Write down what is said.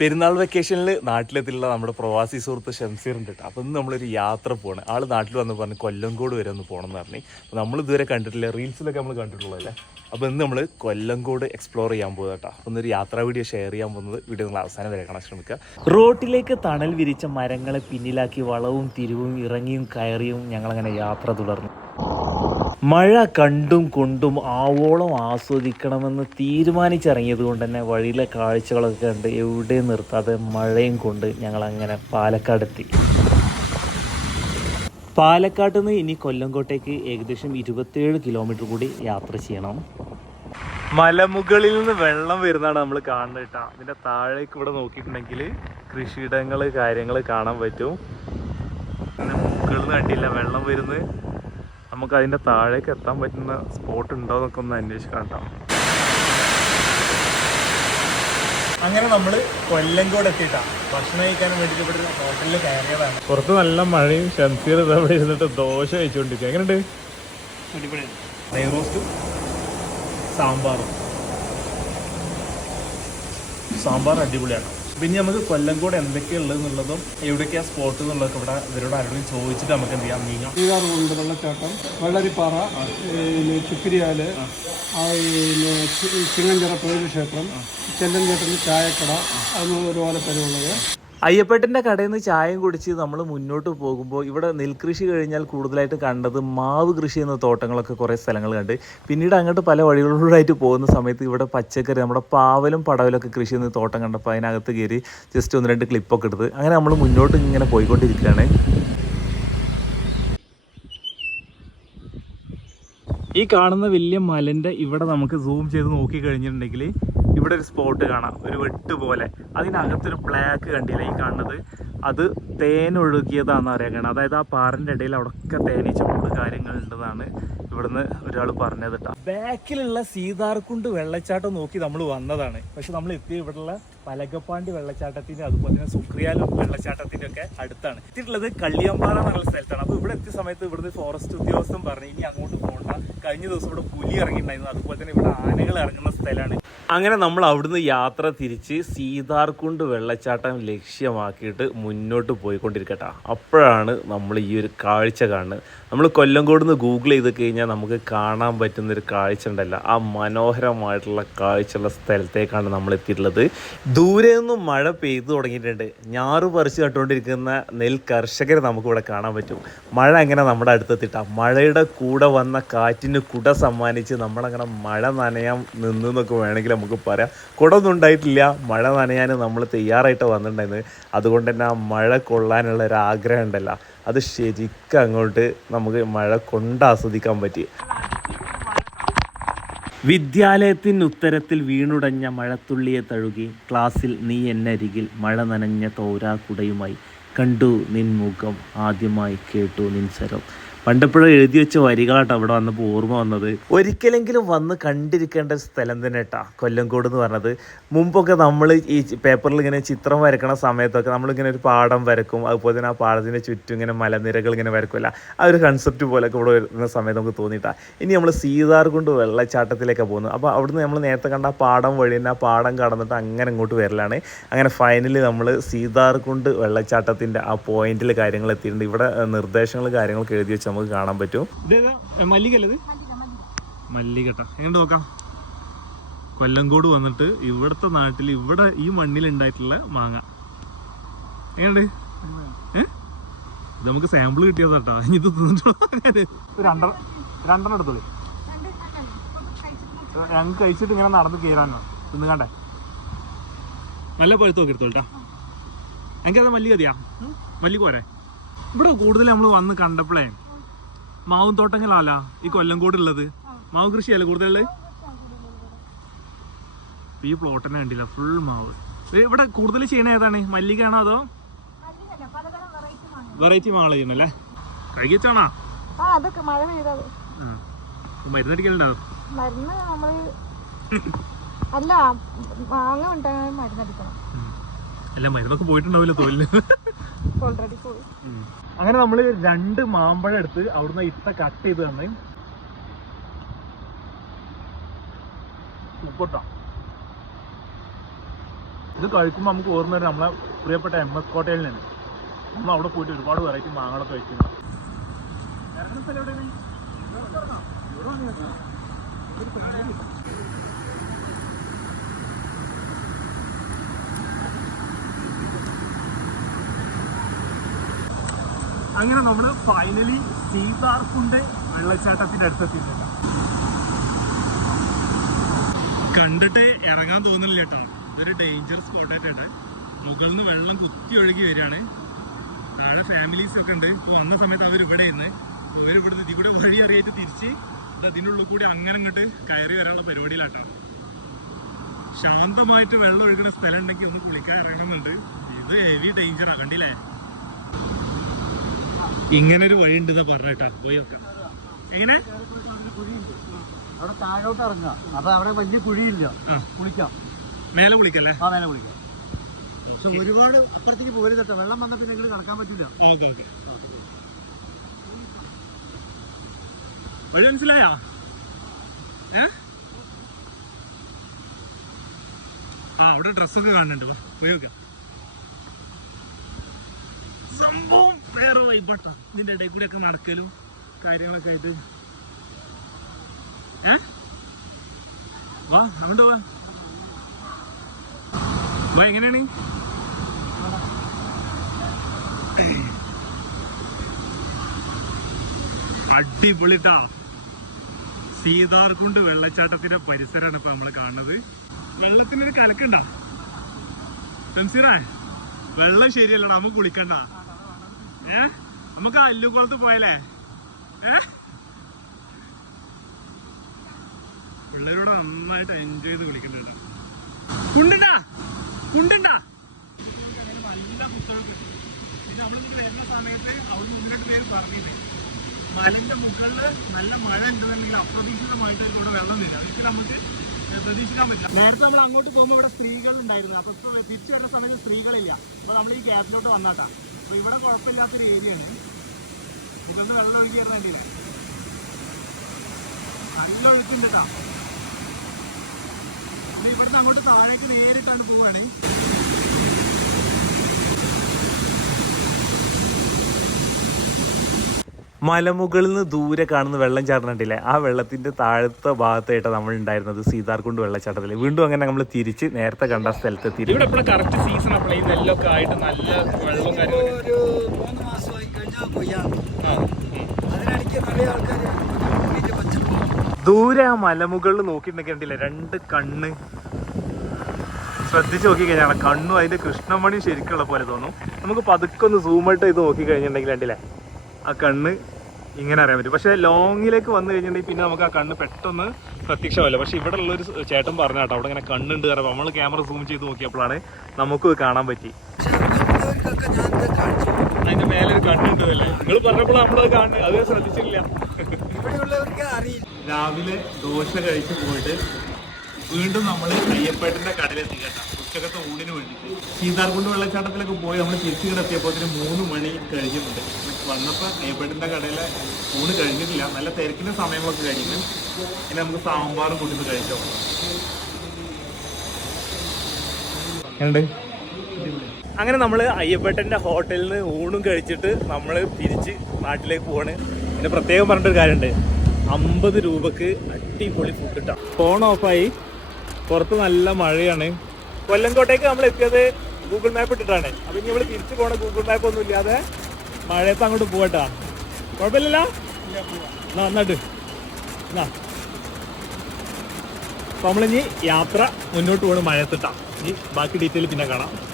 പെരുന്നാൾ വെക്കേഷനിൽ നാട്ടിലെത്തിയുള്ള നമ്മുടെ പ്രവാസി സുഹൃത്ത് ഷംസീർ ഉണ്ട് കേട്ടോ അപ്പം ഇന്ന് നമ്മളൊരു യാത്ര പോകണം ആൾ നാട്ടിൽ വന്ന് പറഞ്ഞ് കൊല്ലംകോട് വരെ ഒന്ന് പോകണം എന്ന് പറഞ്ഞു. അപ്പോൾ നമ്മൾ ഇതുവരെ കണ്ടിട്ടില്ല. റീൽസിലൊക്കെ നമ്മൾ കണ്ടിട്ടുള്ളതല്ലേ? അപ്പോൾ ഇന്ന് നമ്മൾ കൊല്ലംകോട് എക്സ്പ്ലോർ ചെയ്യാൻ പോകുക കേട്ടോ അപ്പം ഇന്നൊരു യാത്രാ വീഡിയോ ഷെയർ ചെയ്യാൻ പോകുന്നത് വീഡിയോ നിങ്ങൾ അവസാനം വരെ കാണാൻ ശ്രമിക്കുക. റോട്ടിലേക്ക് തണൽ വിരിച്ച മരങ്ങളെ പിന്നിലാക്കി വളവും തിരിവും ഇറങ്ങിയും കയറിയും ഞങ്ങളങ്ങനെ യാത്ര തുടർന്നു. മഴ കണ്ടും കൊണ്ടും ആവോളം ആസ്വദിക്കണമെന്ന് തീരുമാനിച്ചിറങ്ങിയത് കൊണ്ട് തന്നെ വഴിയിലെ കാഴ്ചകളൊക്കെ കണ്ട് എവിടെയും നിർത്താതെ മഴയും കൊണ്ട് ഞങ്ങൾ അങ്ങനെ പാലക്കാടെത്തി. പാലക്കാട്ട് നിന്ന് ഇനി കൊല്ലംകോട്ടേക്ക് ഏകദേശം ഇരുപത്തിയേഴ് കിലോമീറ്റർ കൂടി യാത്ര ചെയ്യണം. മലമുകളിൽ നിന്ന് വെള്ളം വരുന്നതാണ് നമ്മൾ കാണുന്നത് കേട്ടോ. അതിന്റെ താഴേക്ക് ഇവിടെ നോക്കിയിട്ടുണ്ടെങ്കിൽ കൃഷിയിടങ്ങൾ കാര്യങ്ങൾ കാണാൻ പറ്റും. മുകളിൽ നിന്ന് കണ്ടില്ല വെള്ളം വരുന്നത്? നമുക്ക് അതിന്റെ താഴേക്ക് എത്താൻ പറ്റുന്ന സ്പോട്ട് ഉണ്ടോ എന്നൊക്കെ ഒന്ന് അന്വേഷിക്കാം കേട്ടോ. അങ്ങനെ നമ്മൾ കൊല്ലംകോട് എത്തിയിട്ടാണ് ഭക്ഷണം കഴിക്കാൻ വേണ്ടിയിട്ട് ഇവിടെ ഒരു ഹോട്ടലിൽ കയറിയതാണ്. പുറത്ത് നല്ല മഴയും ഷംസീർ ഇതവിടെ ഇരുന്നിട്ട് ദോശ കഴിച്ചുകൊണ്ടിരിക്കുക എങ്ങനെയുണ്ട്? റോസ്റ്റും സാമ്പാറും. സാമ്പാർ അടിപൊളിയാണ്. പിന്നെ നമുക്ക് കൊല്ലംകോട് എന്തൊക്കെയാണ് ഉള്ളത് എന്നുള്ളതും എവിടെയൊക്കെയാ സ്പോട്ട് എന്നുള്ളതൊക്കെ ഇവിടെ ഇവരോട് ആരോടും ചോദിച്ചിട്ട് നമുക്ക് എന്ത് ചെയ്യാം നീങ്ങാം ശ്രീകാറുണ്ട് വെള്ളച്ചാട്ടം. വെള്ളരിപ്പാറ പിന്നെ ചുക്കരിയാൽ ചിങ്ങഞ്ചിറ പേര് ക്ഷേത്രം ചെല്ലഞ്ചേട്ടന് ചായക്കട അതൊന്നും ഒരുപോലെ പേരുള്ളത്. അയ്യപ്പേട്ടന്റെ കടയിൽ നിന്ന് ചായയും കുടിച്ച് നമ്മൾ മുന്നോട്ട് പോകുമ്പോൾ ഇവിടെ നെൽകൃഷി കഴിഞ്ഞാൽ കൂടുതലായിട്ട് കണ്ടത് മാവ് കൃഷി എന്ന തോട്ടങ്ങളൊക്കെ കുറേ സ്ഥലങ്ങൾ കണ്ട്. പിന്നീട് അങ്ങോട്ട് പല വഴികളിലൂടെയായിട്ട് പോകുന്ന സമയത്ത് ഇവിടെ പച്ചക്കറി നമ്മുടെ പാവലും പടവലൊക്കെ കൃഷി ചെയ്യുന്ന തോട്ടം കണ്ടപ്പോൾ അതിനകത്ത് കയറി ജസ്റ്റ് ഒന്ന് രണ്ട് ക്ലിപ്പൊക്കെ എടുത്ത് അങ്ങനെ നമ്മൾ മുന്നോട്ട് ഇങ്ങനെ പോയിക്കൊണ്ടിരിക്കുകയാണ്. ഈ കാണുന്ന വലിയ മലന്റെ ഇവിടെ നമുക്ക് സൂം ചെയ്ത് നോക്കി കഴിഞ്ഞിട്ടുണ്ടെങ്കിൽ ഇവിടെ ഒരു സ്പോട്ട് കാണാം ഒരു വെട്ട് പോലെ. അതിനകത്തൊരു ബ്ലാക്ക് കണ്ടില്ല ഈ കാണുന്നത്? അത് തേൻ ഒഴുകിയതാണെന്ന് അറിയാൻ അതായത് ആ പാറിന്റെ ഇടയിൽ അവിടെയൊക്കെ കാര്യങ്ങൾ ഉണ്ടെന്നാണ് ഇവിടുന്ന് ഒരാൾ പറഞ്ഞത് കേട്ടോ. ബാക്കിലുള്ള സീതാർകുണ്ട് വെള്ളച്ചാട്ടം നോക്കി നമ്മൾ വന്നതാണ്. പക്ഷെ നമ്മൾ എത്തിയ ഇവിടെയുള്ള പലകപ്പാണ്ടി വെള്ളച്ചാട്ടത്തിന്റെ അതുപോലെ തന്നെ സുക്രിയാലും വെള്ളച്ചാട്ടത്തിന്റെ ഒക്കെ അടുത്താണ്. എത്തിയിട്ടുള്ളത് കള്ളിയമ്പാറ എന്നുള്ള സ്ഥലത്താണ്. അപ്പോൾ ഇവിടെ എത്തിയ സമയത്ത് ഇവിടുന്ന് ഫോറസ്റ്റ് ഉദ്യോഗസ്ഥൻ പറഞ്ഞു ഇനി അങ്ങോട്ട് പോകണ്ട കഴിഞ്ഞ ദിവസം ഇവിടെ പുലി ഇറങ്ങിയിട്ടുണ്ടായിരുന്നു. അതുപോലെ തന്നെ ഇവിടെ ആനകൾ ഇറങ്ങുന്ന സ്ഥലമാണ്. അങ്ങനെ നമ്മൾ അവിടുന്ന് യാത്ര തിരിച്ച് സീതാർകുണ്ട് വെള്ളച്ചാട്ടം ലക്ഷ്യമാക്കിയിട്ട് മുന്നോട്ട് പോയിക്കൊണ്ടിരിക്കട്ടെ. അപ്പോഴാണ് നമ്മൾ ഈ ഒരു കാഴ്ച കാണുന്നത്. നമ്മൾ കൊല്ലംകോട് നിന്ന് ഗൂഗിൾ ചെയ്ത് കഴിഞ്ഞാൽ നമുക്ക് കാണാൻ പറ്റുന്ന ഒരു കാഴ്ച ഉണ്ടല്ല. ആ മനോഹരമായിട്ടുള്ള കാഴ്ചയുള്ള സ്ഥലത്തേക്കാണ് നമ്മൾ എത്തിയിട്ടുള്ളത്. ദൂരെ നിന്നും മഴ പെയ്തു തുടങ്ങിയിട്ടുണ്ട്. ഞാറ് പറിച്ച് നട്ടുകൊണ്ടിരിക്കുന്ന നെൽ കർഷകരെ നമുക്കിവിടെ കാണാൻ പറ്റും. മഴ അങ്ങനെ നമ്മുടെ അടുത്തെത്തിട്ട? മഴയുടെ കൂടെ വന്ന കാറ്റിന് കുട സമ്മാനിച്ച് നമ്മളങ്ങനെ മഴ നനയാൻ നിന്നു എന്നൊക്കെ വേണമെങ്കിൽ നമുക്ക് പറയാം. കുടൊന്നും ഉണ്ടായിട്ടില്ല. മഴ നനയാൻ നമ്മൾ തയ്യാറായിട്ട് വന്നിട്ടുണ്ടായിരുന്നു. അതുകൊണ്ട് തന്നെ ആ മഴ കൊള്ളാനുള്ള ഒരു ആഗ്രഹം ഉണ്ടല്ലോ. അത് ശരിക്കും അങ്ങോട്ട് നമുക്ക് മഴ കൊണ്ട് ആസ്വദിക്കാൻ പറ്റി. വിദ്യാലയത്തിന് ഉത്തരത്തിൽ വീണുടഞ്ഞ മഴത്തുള്ളിയെ തഴുകി ക്ലാസ്സിൽ നീ എന്നരികിൽ മഴ നനഞ്ഞ തോരാക്കുടയുമായി കണ്ടു നിൻ മുഖം ആദ്യമായി കേട്ടു നിൻ സ്വരം. പണ്ടെപ്പോഴും എഴുതി വെച്ച വരികളാട്ടോ അവിടെ വന്നപ്പോൾ ഓർമ്മ വന്നത്. ഒരിക്കലെങ്കിലും വന്ന് കണ്ടിരിക്കേണ്ട ഒരു സ്ഥലം തന്നെ കേട്ടാ കൊല്ലംകോട് എന്ന് പറഞ്ഞത്. മുമ്പൊക്കെ നമ്മൾ ഈ പേപ്പറിൽ ഇങ്ങനെ ചിത്രം വരക്കണ സമയത്തൊക്കെ നമ്മളിങ്ങനെ ഒരു പാടം വരക്കും അതുപോലെ തന്നെ ആ പാടത്തിന് ചുറ്റും ഇങ്ങനെ മലനിരകൾ ഇങ്ങനെ വരക്കില്ല ആ ഒരു കൺസെപ്റ്റ് പോലൊക്കെ ഇവിടെ വരുന്ന സമയത്ത് നമുക്ക് തോന്നിയിട്ടാ. ഇനി നമ്മൾ സീതാർകുണ്ട് വെള്ളച്ചാട്ടത്തിലേക്കാണ് പോകുന്നത്. അപ്പോൾ അവിടുന്ന് നമ്മൾ നേരത്തെ കണ്ട ആ പാടം വഴി തന്നെ ആ പാടം കടന്നിട്ട് അങ്ങനെ ഇങ്ങോട്ട് വരലാണ്. അങ്ങനെ ഫൈനലി നമ്മൾ സീതാർകുണ്ട് വെള്ളച്ചാട്ടത്തിന്റെ ആ പോയിന്റിൽ കാര്യങ്ങൾ എത്തിയിട്ടുണ്ട് ഇവിടെ നിർദ്ദേശങ്ങൾ കാര്യങ്ങളൊക്കെ എഴുതി വെച്ച് നമുക്ക് കാണാൻ പറ്റും. മല്ലികല്ലത് മല്ലികട്ട. എങ്ങോട്ട് നോക്കാം. കൊല്ലങ്കോട് വന്നിട്ട് ഇവിടുത്തെ നാട്ടിൽ ഇവിടെ ഈ മണ്ണിൽ ഉണ്ടായിട്ടുള്ള മാങ്ങ. എങ്ങനെയുണ്ട്? ഇത് നമുക്ക് സാമ്പിൾ കിട്ടിയതാട്ടാ. ഇനി ഇത് തിന്നിട്ടോ രണ്ടെണ്ണം എടുത്തത്. ഞങ്ങൾക്ക് കഴിച്ചിട്ട് ഇങ്ങനെ നടന്ന് കയറാനോ. തിന്ന് കണ്ടേ നല്ല പഴുത്ത് നോക്കി എടുത്തോളട്ടാ എനിക്കത് മല്ലി മതിയാ മല്ലി പോരെ. ഇവിടെ കൂടുതൽ നമ്മൾ വന്ന് കണ്ടപ്പോഴേ മാവും തോട്ടങ്ങളല്ല ഈ കൊല്ലംകോട് ഉള്ളത് മാവ് കൃഷിയല്ല കൂടുതലുള്ളത്? ഈ പ്ലോട്ട് തന്നെ കണ്ടില്ല ഫുൾ മാവ്. ഇവിടെ കൂടുതൽ ചെയ്യണ ഏതാണ്? മല്ലികയാണോ അതോ വെറൈറ്റി മാങ്ങള ചെയ്യണല്ലേ കഴുകിച്ചാണോ ആ അതൊക്കെ മഴ പെയ്തത് മരുന്നടിക്കലുണ്ടോ മരുന്ന് നമ്മൾ അല്ല മാങ്ങ ഉണ്ടാകാൻ മരുന്നടിക്കണം അല്ല മരുന്നൊക്കെ പോയിട്ടുണ്ടാവില്ല തോലിൽ ഓൾറെഡി പോയി. അങ്ങനെ നമ്മൾ രണ്ട് മാമ്പഴം എടുത്ത് അവിടുന്ന് ഇത്ത കട്ട് ചെയ്ത് തന്നെ. ഉപ്പിട്ടോ. ഇത് കഴിക്കുമ്പോൾ നമുക്ക് ഓർമ്മ വരും നമ്മളെ പ്രിയപ്പെട്ട എം എസ് കോട്ടയിൽ നിന്ന് നമ്മൾ അവിടെ പോയിട്ട് ഒരുപാട് വെറൈറ്റി മാങ്ങളൊക്കെ കഴിച്ചിട്ടുണ്ട് ഇറങ്ങുന്ന സ്ഥലം എവിടെയാണ്? ഇവിടെ ഇറങ്ങാം. ഇവിടെ വന്ന് ഇറങ്ങാം. ഇതൊരു പരിപാടി. അങ്ങനെ നമ്മൾ ഫൈനലി സീതാർക്കുണ്ട് വെള്ളച്ചാട്ടത്തിന്റെ അടുത്തെത്തിയിട്ടുണ്ട്. കണ്ടിട്ട് ഇറങ്ങാൻ തോന്നുന്നില്ല കേട്ടോ. ഇതൊരു ഡേഞ്ചർ സ്പോട്ടായിട്ടാണ് മുകളിൽ നിന്ന് വെള്ളം കുത്തി ഒഴുകി വരികയാണ്. താഴെ ഫാമിലീസ് ഒക്കെ ഉണ്ട്. ഇപ്പൊ വന്ന സമയത്ത് അവർ ഇവിടെ നിന്ന് അവർ ഇവിടുന്ന് ഇതിൽ കൂടെ വഴി അറിയായിട്ട് തിരിച്ച് ഇത് അതിന്റെ ഉള്ളിൽ കൂടി അങ്ങനെ ഇങ്ങോട്ട് കയറി വരാനുള്ള പരിപാടിയിലാട്ടോ. ശാന്തമായിട്ട് വെള്ളം ഒഴുകുന്ന സ്ഥലം ഉണ്ടെങ്കിൽ ഒന്ന് കുളിക്കാൻ ഇറങ്ങുന്നുണ്ട് ഇത് ഹെവി ഡേഞ്ചറാണ് കണ്ടില്ലേ? ഇങ്ങനെ ഒരു വഴി ഉണ്ട് പറഞ്ഞാ പോയി നോക്കാം. എങ്ങനെ? അവിടെ താഴോട്ട് ഇറങ്ങുക. അപ്പൊ അവിടെ വലിയ കുഴിയില്ല. കുളിക്കാം. മേലെ കുളിക്കല്ലേ? ആ മേലെ കുളിക്കാം. പക്ഷെ ഒരുപാട് അപ്പുറത്തേക്ക് പോരുത് കേട്ടോ. വെള്ളം വന്ന പിന്നെ നിങ്ങൾ കടക്കാൻ പറ്റില്ല. Okay okay. വഴി മനസ്സിലായാ? ഏ? ആ അവിടെ ഡ്രസ്സൊക്കെ കാണുന്നുണ്ട്. പോയി നോക്കാം. സംഭവം വേറെ വൈബട്ട ഇതിന്റെ ഇടയിൽ കൂടി ഒക്കെ നടക്കലും കാര്യങ്ങളൊക്കെ ആയിട്ട്. വാ അങ്ങോട്ട് വാ. വാ എങ്ങനെയാണ്? അടിപൊളിട്ടാ. സീതാർകുണ്ട് വെള്ളച്ചാട്ടത്തിന്റെ പരിസരമാണ് ഇപ്പൊ നമ്മൾ കാണുന്നത്. വെള്ളത്തിനൊരു കലക്കണ്ട. തെൻസീറേ വെള്ളം ശരിയല്ലടാ നമുക്ക് കുളിക്കണ്ട. നമുക്ക് അല്ലുകുളത്ത് പോയാലേ? ഏ? പിള്ളേരോട് നന്നായിട്ട് എൻജോയ് ചെയ്ത് വിളിക്കുന്നുണ്ട് കുണ്ടുണ്ടാ? കുണ്ടുണ്ടാ? നല്ല സമയത്ത് മലന്റെ മുകളിൽ നല്ല മഴ ഉണ്ടെന്നുണ്ടെങ്കിൽ അപ്രതീക്ഷിതമായിട്ട് ഇവിടെ വെള്ളം വരും. അതൊക്കെ നമുക്ക് പ്രതീക്ഷിക്കാൻ പറ്റില്ല നേരത്തെ നമ്മൾ അങ്ങോട്ട് പോകുമ്പോൾ ഇവിടെ സ്ത്രീകൾ ഉണ്ടായിരുന്നു അപ്പൊ തിരിച്ചു വരുന്ന സമയത്ത് സ്ത്രീകളില്ല. അപ്പൊ നമ്മൾ ഈ ഗ്യാപ്പിലോട്ട് വന്നാട്ടാ. അപ്പൊ ഇവിടെ കുഴപ്പമില്ലാത്തൊരു ഏരിയയാണ് ഇതൊന്ന് വെള്ളം ഒഴുകി വരുന്നില്ലേ നല്ല ഒഴുക്കുണ്ട് ഇവിടുന്ന് അങ്ങോട്ട് താഴേക്ക് നേരിട്ടാണ് പോവാണ് മലമുകളിൽ നിന്ന് ദൂരെ കാണുന്ന വെള്ളം ചാടുന്നുണ്ടല്ലേ ആ വെള്ളത്തിന്റെ താഴത്തെ ഭാഗത്തായിട്ടാണ് നമ്മൾ ഉണ്ടായിരുന്നത് സീതാർകുണ്ട് വെള്ളച്ചാട്ടത്തിൽ വീണ്ടും അങ്ങനെ നമ്മൾ തിരിച്ച് നേരത്തെ കണ്ട സ്ഥലത്ത് ഇവിടെ കറക്റ്റ് സീസൺ നെല്ലൊക്കെ ആയിട്ട് നല്ല ഒരു മൂന്ന് മാസമായി കഴിഞ്ഞാൽ കൊയ്യാണ് അതിനിടയ്ക്ക് നിറയെ ആൾക്കാർ പച്ചപ്പ് ദൂരെ ആ മലമുകളിൽ നോക്കിയിട്ടുണ്ടെങ്കിൽ രണ്ട് കണ്ണ്. ശ്രദ്ധിച്ച് നോക്കി കഴിഞ്ഞാൽ കണ്ണും അതിന്റെ കൃഷ്ണമണിയും ശരിക്കുള്ള പോലെ തോന്നും. നമുക്ക് പതുക്കെ ഒന്ന് സൂമായിട്ട് ഇത് നോക്കി കഴിഞ്ഞിട്ടുണ്ടെങ്കിൽ കണ്ടില്ലേ? ആ കണ്ണ് ഇങ്ങനെ അറിയാൻ പറ്റും. പക്ഷേ ലോങ്ങിലേക്ക് വന്നു കഴിഞ്ഞിട്ടുണ്ടെങ്കിൽ പിന്നെ നമുക്ക് ആ കണ്ണ് പെട്ടെന്ന് പ്രത്യക്ഷമല്ല പക്ഷെ ഇവിടെ ഉള്ളൊരു ചേട്ടൻ പറഞ്ഞ കേട്ടോ അവിടെ ഇങ്ങനെ കണ്ണുണ്ട് കാരണം നമ്മൾ ക്യാമറ സൂം ചെയ്ത് നോക്കിയപ്പോഴാണ് നമുക്ക് കാണാൻ പറ്റി. അതിന്റെ മേലെ ഒരു കണ്ണുണ്ട് നിങ്ങൾ പറഞ്ഞപ്പോൾ കാണുന്നത്. അത് ശ്രദ്ധിച്ചില്ല രാവിലെ ദോശ കഴിച്ചു പോയിട്ട് വീണ്ടും നമ്മൾ അയ്യപ്പേട്ടന്റെ കടയിലെത്തി കേട്ടോ. ഉച്ചക്കത്തെ ഊണിന് വേണ്ടിയിട്ട്. സീതാർകുണ്ട് വെള്ളച്ചാട്ടത്തിലൊക്കെ പോയി നമ്മൾ തിരിച്ചു കിടത്തിയപ്പോൾ അതിന് മൂന്ന് മണി കഴിഞ്ഞിട്ടുണ്ട്. വന്നപ്പോൾ അയ്യപ്പേട്ടന്റെ കടയിലെ ഊണ് കഴിഞ്ഞിട്ടില്ല. നല്ല തിരക്കിന്റെ സമയങ്ങളൊക്കെ കഴിഞ്ഞു. ഇനി നമുക്ക് സാമ്പാറും കൂട്ടി കഴിച്ചോ? അങ്ങനെ നമ്മൾ അയ്യപ്പേട്ടന്റെ ഹോട്ടലിൽ നിന്ന് ഊണും കഴിച്ചിട്ട് നമ്മൾ തിരിച്ച് നാട്ടിലേക്ക് പോവാണ്. പിന്നെ പ്രത്യേകം പറഞ്ഞിട്ടൊരു കാര്യമുണ്ട്. അമ്പത് രൂപക്ക് അടിപൊളി ഫുഡ് കിട്ടാം ഫോൺ ഓഫായി പുറത്ത് നല്ല മഴയാണ്. കൊല്ലംകോട്ടേക്ക് നമ്മൾ എത്തിയത് ഗൂഗിൾ മാപ്പ് ഇട്ടിട്ടാണ്. അപ്പൊ ഇനി നമ്മൾ തിരിച്ചു പോകണം ഗൂഗിൾ മാപ്പ് ഒന്നും ഇല്ലാതെ. മഴയത്ത് അങ്ങോട്ട് പോകട്ടാ. കുഴപ്പമില്ലല്ലോ? നന്നായിട്ട് നമ്മളിനി യാത്ര മുന്നോട്ട് പോകണം മഴയത്തിട്ടാ ഇനി ബാക്കി ഡീറ്റെയിൽ പിന്നെ കാണാം.